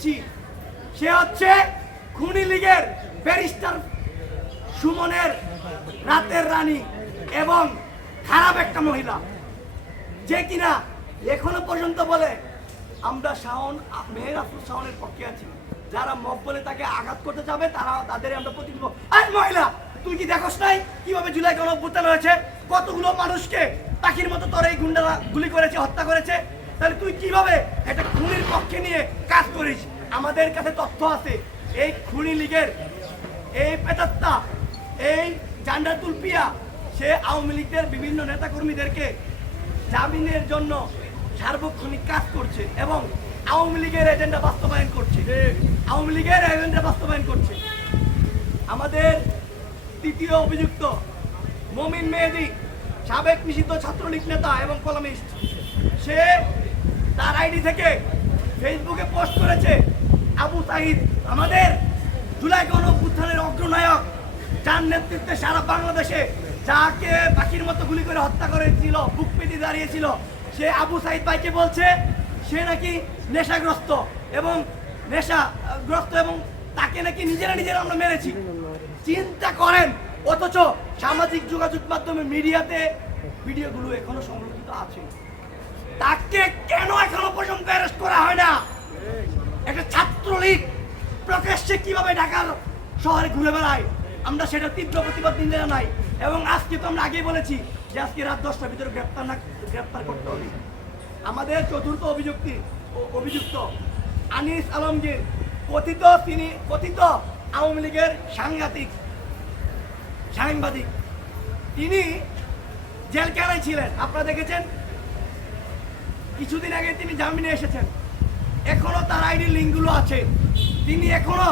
দিচ্ছি, সে হচ্ছে খুনি লীগের ব্যারিস্টার সুমনের রাতের রানী এবং খারাপ একটা মহিলা, যে কিনা এখনো পর্যন্ত বলে আমরা শাওন মেহের আফরোজ শাওনের পক্ষে আছি, যারা মব বলে তাকে আঘাত করতে যাবে তাদের আমরা প্রতিনিধি। আর মহিলা, তুই কি দেখোস নাই কিভাবে জুলাই গণঅভ্যুত্থান হয়েছে, কতগুলো মানুষকে পাখির মতো তোর এই গুন্ডারা গুলি করেছে, হত্যা করেছে? তাহলে তুই কিভাবে একটা খুনির পক্ষে নিয়ে কাজ করিস? আমাদের কাছে তথ্য আছে, এই খুনি লীগের এই পেতাত্তা, এই জান্ডাতুল পিয়া, সে আওয়ামী লীগের বিভিন্ন নেতাকর্মীদেরকে জামিনের জন্য সার্বক্ষণিক কাজ করছে এবং আওয়ামী লীগের এজেন্ডা বাস্তবায়ন করছে, আওয়ামী লীগের এজেন্ডা বাস্তবায়ন করছে। আমাদের তৃতীয় অভিযুক্ত মমিন মেহেদী, সাবেক নিষিদ্ধ ছাত্রলীগ নেতা এবং কলামিস্ট, সে তার আইডি থেকে ফেসবুকে পোস্ট করেছে আবু সাঈদ আমাদের জুলাই গণঅভ্যুত্থানের অগ্রনায়ক, যার নেতৃত্বে সারা বাংলাদেশে যাকে পাখির মতো গুলি করে হত্যা করেছিল, বুক পেতে দাঁড়িয়েছিল, সে আবু সাঈদ ভাইকে বলছে সে নাকি নেশাগ্রস্ত এবং তাকে নাকি নিজেরা আমরা মেরেছি। চিন্তা করেন, অথচ সামাজিক যোগাযোগ মাধ্যমে মিডিয়াতে ভিডিওগুলো এখনো সংরক্ষিত আছে। তাকে কেন এখনো পর্যন্ত অ্যারেস্ট করা হয় না? একটা ছাত্রলীগ প্রকাশ্যে কিভাবে ঢাকার শহরে ঘুরে বেড়ায়, আমরা সেটা তীব্র প্রতিবাদ জানাই। এবং আজকে তো আমরা আগেই বলেছি যে আজকে রাত 10টার ভিতরে গ্রেপ্তার করতে হবে। আমাদের চতুর্থ অভিযুক্ত আনিস আলমগীর, তিনি কথিত আওয়ামী লীগের সাংবাদিক, তিনি জেলখানায় ছিলেন, আপনারা দেখেছেন। কিছুদিন আগে তিনি জামিনে এসেছেন, এখনো তার আইডি লিঙ্কগুলো আছে। তিনি এখনো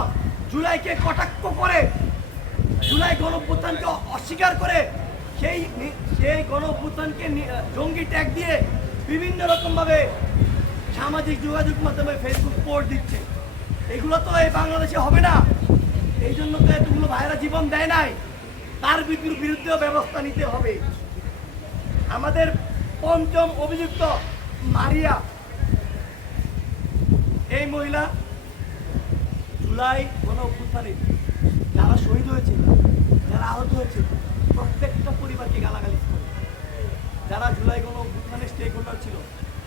জুলাইকে কটাক্ষ করে, জুলাই গণঅভ্যুত্থানকে অস্বীকার করে সেই গণঅভ্যুত্থানকে জঙ্গি ট্যাগ দিয়ে বিভিন্ন রকমভাবে সামাজিক যোগাযোগ মাধ্যমে ফেসবুক পোস্ট দিচ্ছে। এগুলো তো এই বাংলাদেশে হবে না, এই জন্য তো এতগুলো ভাইরা জীবন দেয় নাই, তার বিরুদ্ধেও ব্যবস্থা নিতে হবে। আমাদের পঞ্চম অভিযুক্ত মারিয়া, এই মহিলা জুলাই গণঅভ্যুত্থানে যারা শহীদ হয়েছে, যারা আহত হয়েছে, প্রত্যেকটা পরিবারকে গালাগালি করে। যারা জুলাই গণঅভ্যুত্থানে স্টেক হোল্ডার ছিল,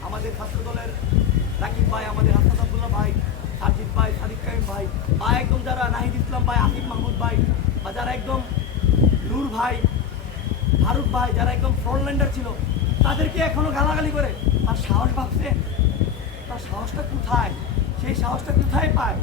আমাদের ছাত্র দলের রাকিব ভাই, আমাদের হাসান আব্দুল্লাহ ভাই, সাজিদ ভাই, সাদিক কাইম ভাই, বা একদম যারা নাহিদ ইসলাম ভাই, আসিফ মাহমুদ ভাই, বা যারা একদম নূর ভাই, ফারুক ভাই, যারা একদম ফ্রন্টল্যান্ডার ছিল, তাদেরকে এখনো গালাগালি করে। তার সাহস ভাবছেন? তার সাহসটা কোথায়? সেই সাহসটা কোথায় পায়?